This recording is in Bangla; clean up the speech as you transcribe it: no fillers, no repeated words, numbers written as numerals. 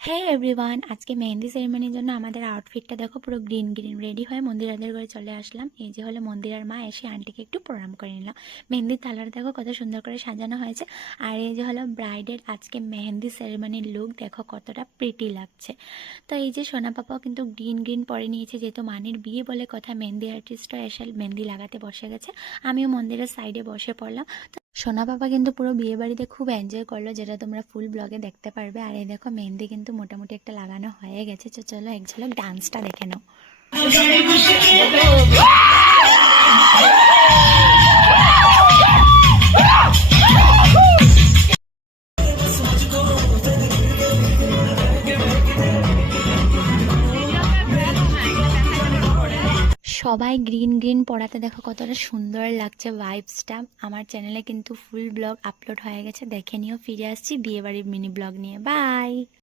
হ্যাঁ এভরিওয়ান, আজকে মেহেন্দি সেরেমনির জন্য আমাদের আউটফিটটা দেখো, পুরো গ্রিন গ্রিন রেডি হয়ে মন্দিরাদের ঘরে চলে আসলাম। এই যে হলো মন্দিরার মা, এসে আন্টিকে একটু প্রণাম করে নিলাম। মেহেন্দির থালাটা দেখো কত সুন্দর করে সাজানো হয়েছে। আর এই যে হলো ব্রাইডের আজকে মেহেন্দি সেরেমনির লুক, দেখো কতটা প্রিটি লাগছে। তো এই যে সোনা পাপাও কিন্তু গ্রিন গ্রিন পরে নিয়েছে, যেহেতু মানের বিয়ে বলে কথা, মেহেন্দি আর্টিস্টও এসে মেহেন্দি লাগাতে বসে গেছে। আমিও মন্দিরের সাইডে বসে পড়লাম। সোনা পাপা কিন্তু পুরো বিয়ে বাড়িতে খুব এনজয় করলো, যেটা তোমরা ফুল ব্লগে দেখতে পারবে। আর এই দেখো মেহেন্দি কিন্তু মোটামুটি একটা লাগানো হয়ে গেছে। তো চলো এক ঝলক ডান্সটা দেখে নাও। সবাই গ্রিন গ্রিন পড়াতে দেখো কতটা সুন্দর লাগছে ভাইবসটা। আমার চ্যানেলে কিন্তু ফুল ব্লগ আপলোড হয়ে গেছে, দেখে নিও। ফিরে আসছি বিয়ে বাড়ির মিনি ব্লগ নিয়ে। বাই।